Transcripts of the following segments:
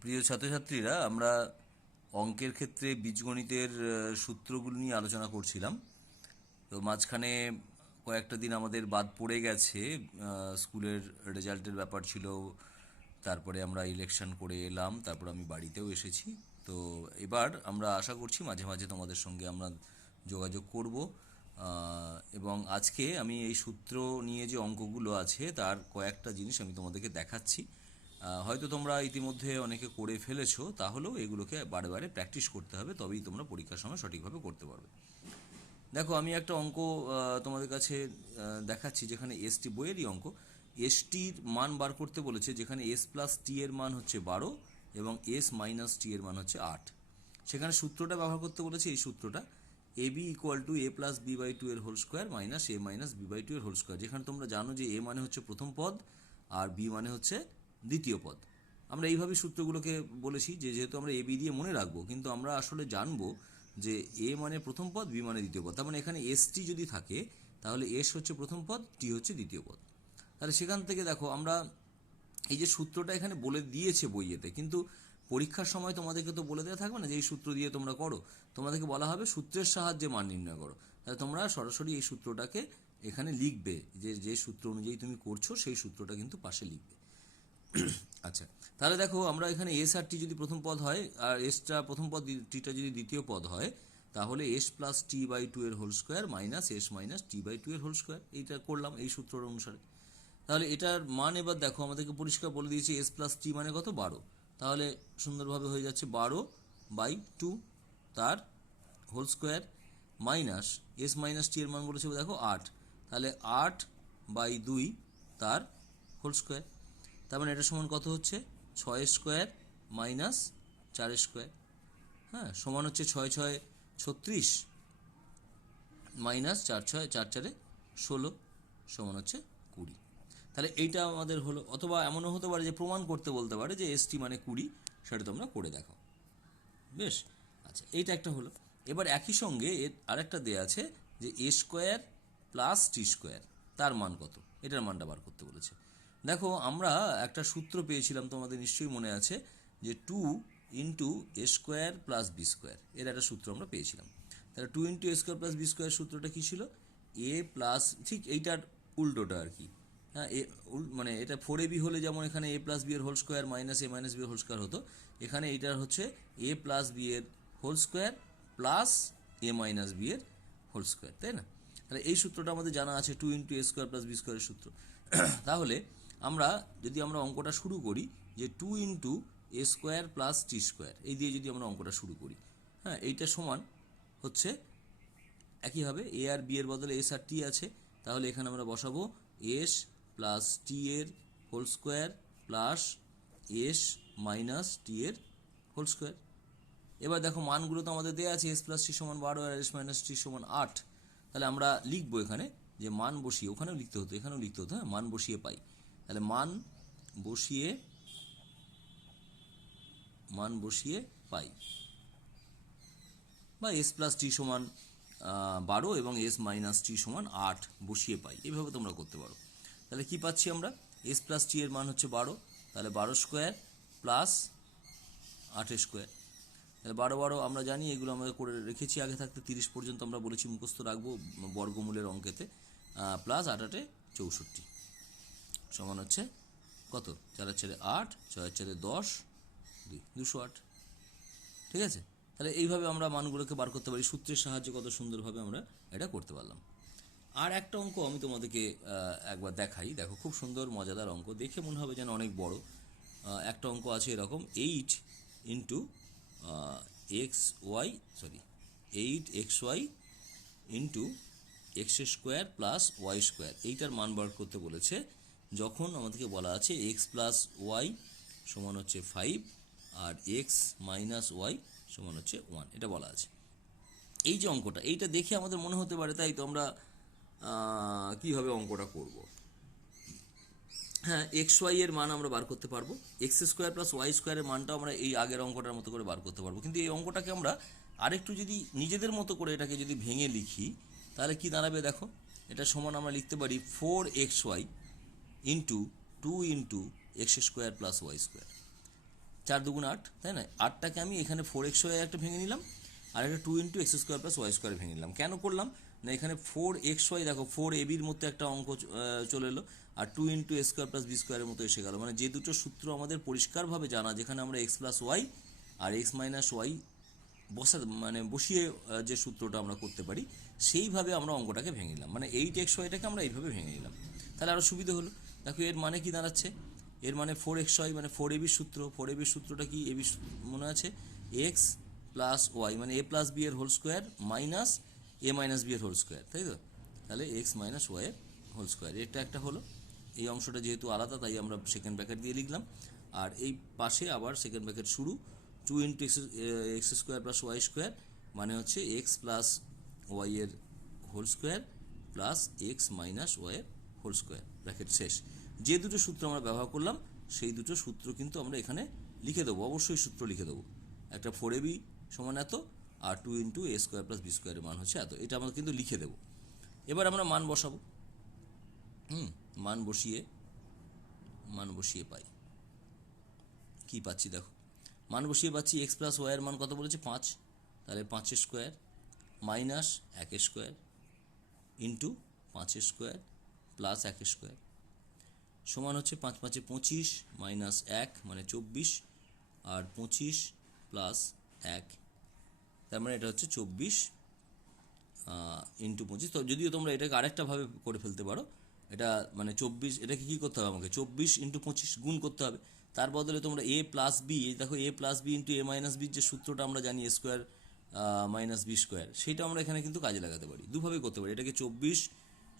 প্রিয় ছাত্রছাত্রীরা, আমরা অঙ্কের ক্ষেত্রে বীজগণিতের সূত্রগুলো নিয়ে আলোচনা করছিলাম। তো মাঝখানে কয়েকটা দিন আমাদের বাদ পড়ে গেছে, স্কুলের রেজাল্টের ব্যাপার ছিল, তারপরে আমরা ইলেকশন করে এলাম, তারপর আমি বাড়িতেও এসেছি। তো এবার আমরা আশা করছি মাঝে মাঝে তোমাদের সঙ্গে আমরা যোগাযোগ করব, এবং আজকে আমি এই সূত্র নিয়ে যে অঙ্কগুলো আছে তার কয়েকটা জিনিস আমি তোমাদেরকে দেখাচ্ছি। হয়তো তোমরা ইতিমধ্যে অনেকে করে ফেলেছো, তাহলেও এগুলোকে বারে বারে প্র্যাকটিস করতে হবে, তবেই তোমরা পরীক্ষার সময় সঠিকভাবে করতে পারবে। দেখো, আমি একটা অঙ্ক তোমাদের কাছে দেখাচ্ছি, যেখানে এসটি বইয়েরই অঙ্ক। এসটির মান বার করতে বলেছে, যেখানে এস প্লাস টি এর মান হচ্ছে 12 এবং এস মাইনাস টি এর মান হচ্ছে 8। সেখানে সূত্রটা ব্যবহার করতে বলেছে, এই সূত্রটা A B equal to A plus B by two এর whole square minus A minus B by two এর হোল স্কোয়ার। যেখানে তোমরা জানো যে এ মানে হচ্ছে প্রথম পদ আর বি মানে হচ্ছে দ্বিতীয় পদ। আমরা এইভাবেই সূত্রগুলোকে বলেছি, যে যেহেতু আমরা এ বি দিয়ে মনে রাখবো, কিন্তু আমরা আসলে জানবো যে এ মানে প্রথম পদ, বি মানে দ্বিতীয় পদ। তার মানে এখানে এস টি যদি থাকে, তাহলে এস হচ্ছে প্রথম পদ, টি হচ্ছে দ্বিতীয় পদ। তাহলে সেখান থেকে দেখো, আমরা এই যে সূত্রটা এখানে বলে দিয়েছে বইয়েতে, কিন্তু পরীক্ষার সময় তোমাদেরকে তো বলে দেওয়া থাকবে না যে এই সূত্র দিয়ে তোমরা করো, তোমাদেরকে বলা হবে সূত্রের সাহায্যে মান নির্ণয় করো। তাহলে তোমরা সরাসরি এই সূত্রটাকে এখানে লিখবে, যে যে সূত্র অনুযায়ী তুমি করছো সেই সূত্রটা কিন্তু পাশে লিখবে। আচ্ছা, তাহলে দেখো, আমরা এখানে এস আর টি যদি প্রথম পদ হয় আর এসটা প্রথম পদ, টিটা যদি দ্বিতীয় পদ হয়, তাহলে S plus T by two এর whole square minus S minus T by two এর হোল স্কোয়ার। এইটা করলাম এই সূত্রের অনুসারে। তাহলে এটার মান এবার দেখো, আমাদেরকে পরিষ্কার বলে দিয়েছে এস প্লাস টি মানে কত, 12। তাহলে সুন্দরভাবে হয়ে যাচ্ছে 12 বাই টু তার whole square minus S minus T এর মান বলেছে দেখো 8। তাহলে 8 বাই 2 তার হোল স্কোয়ার। তার মানে এটা সমান কত হচ্ছে, 6 স্কোয়ার মাইনাস 4 স্কোয়ার। হ্যাঁ, সমান হচ্ছে 6 6 36 মাইনাস 4 6 4 4 16 সমান হচ্ছে 20। তাহলে এইটা আমাদের হলো। অথবা এমনও হতে পারে যে প্রমাণ করতে বলতে পারে যে এসটি মানে 20, সেটা তোমরা করে দেখো। বেশ, আচ্ছা, এইটা একটা হলো। এবার একই সঙ্গে এর আরেকটা দেয়া আছে যে এ স্কোয়ার প্লাস টি স্কোয়ার, তার মান কত, এটার মানটা বার করতে বলেছে। দেখো, আমরা একটা সূত্র পেয়েছিলাম, তোমাদের নিশ্চয়ই মনে আছে, যে 2 ইন্টু এ স্কোয়ার প্লাস বি স্কোয়ার, এর একটা সূত্র আমরা পেয়েছিলাম। তাহলে 2 ইন্টু এ স্কোয়ার প্লাস বি স্কোয়ার সূত্রটা কী ছিল, এ প্লাস, ঠিক এইটার উল্টোটা আর কি। হ্যাঁ, মানে এটা 4ab হলে যেমন এখানে এ প্লাস বি এর হোল স্কোয়ার মাইনাস এ মাইনাস বি এর হোল স্কোয়ার হতো, এখানে এইটার হচ্ছে এ প্লাস বি এর হোল স্কোয়ার প্লাস এ মাইনাস বি এর হোল স্কোয়ার, তাই না? তাহলে এই সূত্রটা আমাদের জানা আছে, 2 ইন্টু এ স্কোয়ার প্লাস বি স্কোয়ারের সূত্র। তাহলে যদি আমরা অঙ্কটা শুরু করি, যে 2 ইন্টু এ স্কোয়ার প্লাস টি স্কোয়ার, এই দিয়ে যদি আমরা অঙ্কটা শুরু করি, হ্যাঁ, এইটা সমান হচ্ছে একইভাবে এ আর বি এর বদলে এস আর টি আছে, তাহলে এখানে আমরা বসাবো এস প্লাস টি এর whole square plus S minus T এর হোল স্কোয়ার। এবার দেখো, মানগুলো তো আমাদের দেওয়া আছে, এস প্লাস টি সমান 12 আর এস মাইনাস টি সমান 8। তাহলে আমরা লিখবো এখানে, যে মান বসিয়ে, ওখানেও লিখতে হতো এখানেও লিখতে হতো, হ্যাঁ, মান বসিয়ে পাই। তাহলে মান বসিয়ে পাই, বা এস প্লাস টি সমান 12 এবং এস মাইনাস টি সমান 8 বসিয়ে পাই, এইভাবে তোমরা করতে পারো। তাহলে কি পাচ্ছি আমরা, এস প্লাস টি এর মান হচ্ছে 12, তাহলে 12 স্কোয়ার প্লাস 8 স্কোয়ার। তাহলে 12 12 আমরা জানি, এগুলো আমরা করে রেখেছি আগে থাকতে, 30 পর্যন্ত আমরা বলেছি মুখস্থ রাখবো বর্গমূলের অঙ্কেতে, প্লাস 8 8 64 সমান হচ্ছে কত, 4 4 8, 6 4 10, 208। ঠিক আছে, তাহলে এইভাবে আমরা মানগুলোকে বার করতে পারি, সূত্রের সাহায্যে কত সুন্দরভাবে আমরা এটা করতে পারলাম। আর একটা অঙ্ক আমি তোমাদেরকে একবার দেখাই, দেখো, খুব সুন্দর মজাদার অঙ্ক, দেখে মনে হবে যেন অনেক বড়। একটা অঙ্ক আছে এরকম, 8 into eight x y into x square plus y square, এইটার মান বার করতে বলেছে, যখন আমাদেরকে বলা আছে এক্স প্লাস ওয়াই সমান হচ্ছে 5 আর এক্স মাইনাস ওয়াই সমান হচ্ছে 1, এটা বলা আছে। এই যে অঙ্কটা, এইটা দেখে আমাদের মনে হতে পারে, তাই তো আমরা কীভাবে অঙ্কটা করব। হ্যাঁ, এক্স ওয়াই এর মান আমরা বার করতে পারবো, এক্স স্কোয়ার প্লাস ওয়াই স্কোয়ারের মানটাও আমরা এই আগের অঙ্কটার মতো করে বার করতে পারবো, কিন্তু এই অঙ্কটাকে আমরা আরেকটু যদি নিজেদের মতো করে এটাকে যদি ভেঙে লিখি, তাহলে কি দাঁড়াবে দেখো, এটা সমান আমরা লিখতে পারি 4xy into 2 into x square plus y square. 4 দুগুণ 8, তাই না? 8টাকে আমি এখানে 4xy একটা ভেঙে নিলাম, আর একটা 2 into x square plus y square ভেঙে নিলাম। কেন করলাম না, এখানে 4xy দেখো 4ab মধ্যে একটা অঙ্ক চলে এলো, আর 2 ইন্টু এ স্কোয়ার প্লাস বি স্কোয়ারের মতো এসে গেল। মানে যে দুটো সূত্র আমাদের পরিষ্কারভাবে জানা, যেখানে আমরা এক্স প্লাস ওয়াই আর এক্স মাইনাস ওয়াই বসিয়ে যে সূত্রটা আমরা করতে পারি, সেইভাবে আমরা অঙ্কটাকে ভেঙে নিলাম। মানে 8xyটাকে আমরা এইভাবে ভেঙে নিলাম, তাহলে আরও সুবিধা হলো। দেখো এর মানে কি দাঁড়াচ্ছে, এর মানে 4xy মানে 4ab সূত্র। 4ab সূত্রটা কি, এবি মনে আছে, এক্স প্লাস ওয়াই মানে এ প্লাস বি এর হোল স্কোয়ার মাইনাস এ মাইনাস বি এর হোল স্কোয়ার, তাই তো? তাহলে এক্স মাইনাস ওয়াই এর হোল স্কোয়ার, এটা একটা হলো। এই অংশটা যেহেতু আলাদা তাই আমরা সেকেন্ড ব্র্যাকেট দিয়ে লিখলাম, আর এই পাশে আবার সেকেন্ড ব্র্যাকেট শুরু, 2 into x square plus y square মানে হচ্ছে এক্স প্লাস ওয়াই এর whole square plus x minus y এর হোল স্কোয়ার, ব্র্যাকেট শেষ। যে দুটো সূত্র আমরা ব্যবহার করলাম সেই দুটো সূত্র কিন্তু আমরা এখানে লিখে দেবো, অবশ্যই সূত্র লিখে দেবো। একটা 4ab সমান এত, আর 2 ইন্টু এ স্কোয়ার প্লাস বি স্কোয়ারের মান হচ্ছে এত, এটা আমরা কিন্তু লিখে দেবো। এবার আমরা মান বসাবো, মান বসিয়ে পাই কি পাচ্ছি দেখো, মান বসিয়ে পাচ্ছি এক্স প্লাস ওয়াইয়ের মান কত বলেছে 5, তাহলে 5 square minus 1 square into 5 square plus 1 square সমান হচ্ছে 5 5 25 মাইনাস 1 মানে 24, আর 25 প্লাস 1, তার মানে এটা হচ্ছে 24 ইন্টু 25। তো যদিও তোমরা এটাকে আরেকটাভাবে করে ফেলতে পারো, এটা মানে 24, এটাকে কী করতে হবে, আমাকে 24 ইন্টু 25 গুণ করতে হবে। তার বদলে তোমরা এ প্লাস বি, দেখো এ প্লাস বি ইন্টু এ মাইনাস বির যে সূত্রটা আমরা জানি এ স্কোয়ার মাইনাস বি স্কোয়ার, সেইটা আমরা এখানে কিন্তু কাজে লাগাতে পারি, দুভাবে করতে পারি। এটাকে 24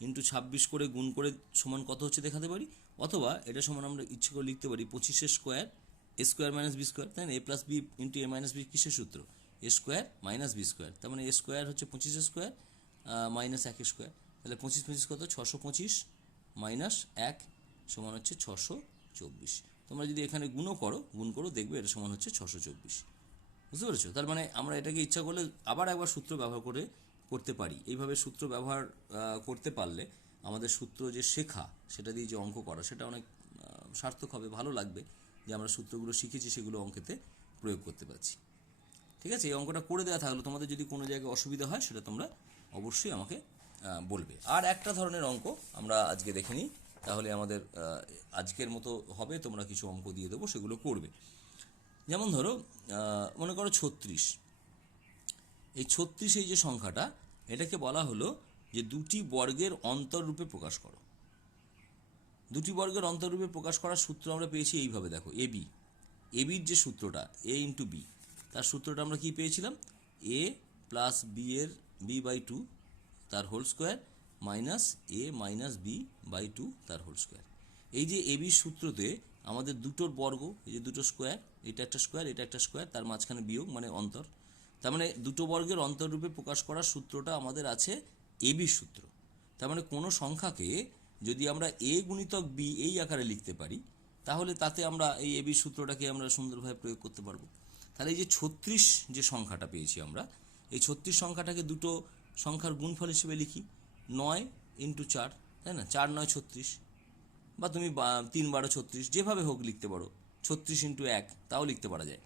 ইন্টু 26 করে গুণ করে সমান কত হচ্ছে দেখাতে পারি, অথবা এটা সমান আমরা ইচ্ছে করে লিখতে পারি 25 স্কোয়ার এ স্কোয়ার মাইনাস বি স্কোয়ার, তাই না? এ প্লাস বি ইন্টু এ মাইনাস বি কিসের সূত্র, এ স্কোয়ার মাইনাস বি স্কোয়ার, তার মানে এ স্কোয়ার হচ্ছে 25 স্কোয়ার মাইনাস 1 স্কোয়ার, তাহলে 25 25 কত 625 মাইনাস 1 সমান হচ্ছে 624। তোমরা যদি এখানে গুণ করো দেখবে এটা সমান হচ্ছে 624, বুঝতে পেরেছো? তার মানে আমরা এটাকে ইচ্ছা করলে আবার একবার সূত্র ব্যবহার করতে পারি। এইভাবে সূত্র ব্যবহার করতে পারলে আমাদের সূত্র যে শেখা, সেটা দিয়ে যে অঙ্ক করা, সেটা অনেক সার্থক হবে, ভালো লাগবে যে আমরা সূত্রগুলো শিখেছি সেগুলো অঙ্কেতে প্রয়োগ করতে পারছি। ঠিক আছে, এই অঙ্কটা করে দেওয়া থাকলো, তোমাদের যদি কোনো জায়গায় অসুবিধা হয় সেটা তোমরা অবশ্যই আমাকে বলবে। আর একটা ধরনের অঙ্ক আমরা আজকে দেখে নিই, তাহলে আমাদের আজকের মতো হবে। তোমরা কিছু অঙ্ক দিয়ে দেবো, সেগুলো করবে। যেমন ধরো মনে করো 36, এই 36 এই যে সংখ্যাটা, এটাকে বলা হলো যে দুটি বর্গের অন্তররূপে প্রকাশ করো। দুটি বর্গের অন্তররূপে প্রকাশ করার সূত্র আমরা পেয়েছি এইভাবে, দেখো এবির যে সূত্রটা এ ইন্টু বি, তার সূত্রটা আমরা কি পেয়েছিলাম, এ প্লাস বি এর বি বাই 2 তার whole square minus A minus B by 2 তার হোল স্কোয়ার। এই যে এবির সূত্রতে আমাদের দুটোর বর্গ, এই যে দুটো স্কোয়ার, এটা একটা স্কোয়ার এটা একটা স্কোয়ার, তার মাঝখানে বিয়োগ মানে অন্তর, তার মানে দুটো বর্গের অন্তররূপে প্রকাশ করার সূত্রটা আমাদের আছে এবির সূত্র। তার মানে কোনো সংখ্যাকে যদি আমরা এ গুণিতক বি এই আকারে লিখতে পারি, তাহলে তাতে আমরা এই এবির সূত্রটাকে আমরা সুন্দরভাবে প্রয়োগ করতে পারবো। তাহলে এই যে 36 যে সংখ্যাটা পেয়েছি আমরা, এই 36 সংখ্যাটাকে দুটো সংখ্যার গুণফল হিসেবে লিখি, 9 ইন্টু 4, তাই না? 4 9 36, বা তুমি 3 12 36, যেভাবে হোক লিখতে পারো, 36 ইন্টু 1 তাও লিখতে পারা যায়।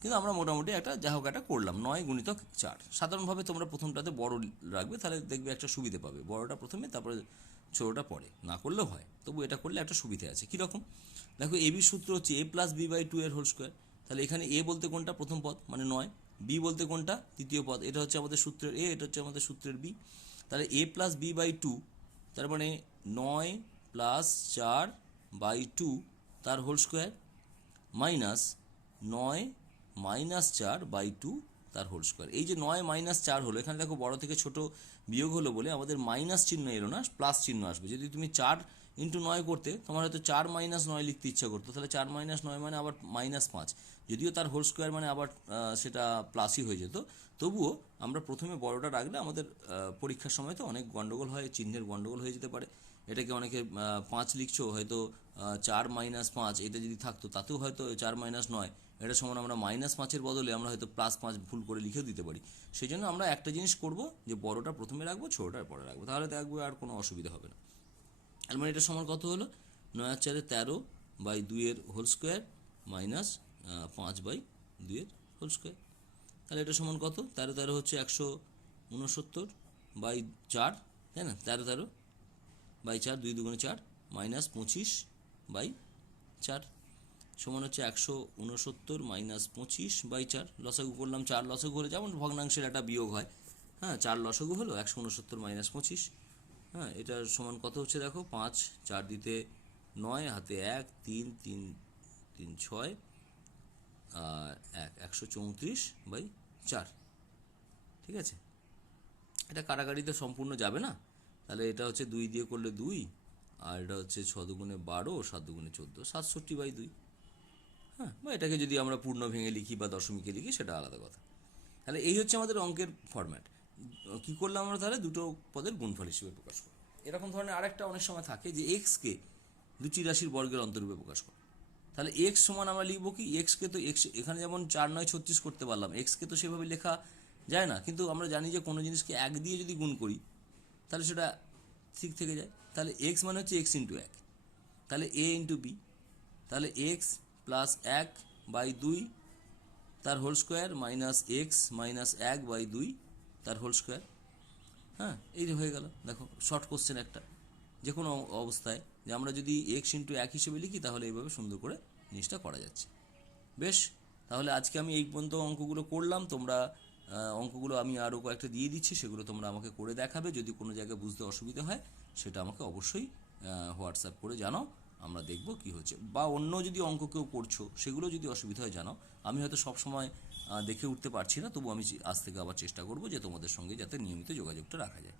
কিন্তু আমরা মোটামুটি একটা যা হোক একটা করলাম, 9 গুণিতক 4। সাধারণভাবে তোমরা প্রথমটাতে বড় রাখবে, তাহলে দেখবে একটা সুবিধে পাবে, বড়টা প্রথমে তারপরে ছোটোটা পরে, না করলেও হয়, তবু এটা করলে একটা সুবিধা আছে। কীরকম, দেখো এবির সূত্র হচ্ছে এ প্লাস বি বাই 2 এর হোল স্কোয়ার, তাহলে এখানে এ বলতে কোনটা, প্রথম পদ মানে 9, বি বলতে কোনটা, দ্বিতীয় পদ, এটা হচ্ছে আমাদের সূত্রের এ, এটা হচ্ছে আমাদের সূত্রের বি। তাহলে এ প্লাস বি বাই 2, তার মানে 9 প্লাস 4 বাই 2 তার whole square minus 9 minus 4 by 2 তার হোল স্কোয়ার। এই যে 9 মাইনাস 4 হলো, এখানে দেখো বড় থেকে ছোট বিয়োগ হলো বলে আমাদের মাইনাস চিহ্ন এলো না, প্লাস চিহ্ন আসবে। যদি তুমি 4 ইন্টু 9 করতে, তোমার হয়তো 4 মাইনাস 9 লিখতে ইচ্ছা করতো, তাহলে 4 মাইনাস 9 মানে আবার মাইনাস 5, যদিও তার হোল স্কোয়ার মানে আবার সেটা প্লাসই হয়ে যেত। তবুও আমরা প্রথমে বড়টা রাখলে আমাদের পরীক্ষার সময় তো অনেক গন্ডগোল হয়, চিহ্নের গন্ডগোল হয়ে যেতে পারে। এটাকে অনেকে 5 লিখছো, হয়তো 4 মাইনাস 5 এটা যদি থাকতো তাতেও হয়তো 4 মাইনাস 9 এটা সমান আমরা মাইনাস 5-এর বদলে আমরা হয়তো প্লাস 5 ভুল করে লিখেও দিতে পারি। সেই জন্য আমরা একটা জিনিস করব, যে বড়টা প্রথমে রাখবো, ছোটোটার পরে রাখবো, তাহলে দেখবো আর কোনো অসুবিধা হবে না। তার মানে এটা সমান কত হলো, 9 আর 4 13 বাই 2 এর whole square minus 5/2 whole square. তাহলে এটা সমান কত? 13 হচ্ছে 169/4, তাই না? 13/4, 2 2 4, মাইনাস 25/4 সমান হচ্ছে 169 মাইনাস 25/4। লসাগু করলাম, 4 লসাগু হলে যেমন ভগ্নাংশের একটা বিয়োগ হয়, হ্যাঁ, 4 লসাগু হলো 169 মাইনাস 25। হ্যাঁ, এটার সমান কত হচ্ছে দেখো, 5, 4 দিতে 9, হাতে 1, 3 3 3 6 আর 134/4। ঠিক আছে, এটা কাটাকাটিতে সম্পূর্ণ যাবে না, তাহলে এটা হচ্ছে 2 দিয়ে করলে 2, আর এটা হচ্ছে 6 দুগুণে 12, 7 দুগুণে 14, 67/2। হ্যাঁ, বা এটাকে যদি আমরা পূর্ণ ভেঙে লিখি বা দশমিকে লিখি সেটা আলাদা কথা। তাহলে এই হচ্ছে আমাদের অঙ্কের ফরম্যাট। কি করলাম আমরা? তাহলে দুটো পদের গুণফল হিসেবে প্রকাশ করি। এরকম ধরনের আরেকটা অনেক সময় থাকে যে এক্সকে দুটি রাশির বর্গের অন্তরূপে প্রকাশ করে। তাহলে এক্স সমান আমরা লিখবো কি, এক্সকে তো এক্স এখানে যেমন 4 9 36 করতে পারলাম, এক্সকে তো সেভাবে লেখা যায় না, কিন্তু আমরা জানি যে কোনো জিনিসকে 1 দিয়ে যদি গুণ করি তাহলে সেটা ঠিক থেকে যায়। তাহলে এক্স মানে হচ্ছে এক্স ইন্টু 1, তাহলে এ ইন্টু বি, তাহলে এক্স প্লাস 1/2 তার whole square minus x minus 1/2 তার হোল স্কোয়ার। হ্যাঁ, এই যে হয়ে গেল। দেখো, শর্ট কোশ্চেন একটা, যে কোনো অবস্থায় যে আমরা যদি এক্স ইন্টু 1 হিসেবে লিখি তাহলে এইভাবে সুন্দর করে জিনিসটা করা যাচ্ছে। বেশ, তাহলে আজকে আমি এই পর্যন্ত অঙ্কগুলো করলাম। তোমরা অঙ্কগুলো আমি আরও কয়েকটা দিয়ে দিচ্ছি, সেগুলো তোমরা আমাকে করে দেখাবে। যদি কোনো জায়গায় বুঝতে অসুবিধা হয় সেটা আমাকে অবশ্যই হোয়াটসঅ্যাপ করে জানাও, আমরা দেখব কি হচ্ছে। বা অন্য যদি অঙ্ক কেউ করছো সেগুলো যদি অসুবিধা হয় জানাও। আমি হয়তো সবসময় দেখে উঠতে পারছি না, তবু আমি আজ থেকে আবার চেষ্টা করব যে তোমাদের সঙ্গে যাতে নিয়মিত যোগাযোগটা রাখা যায়।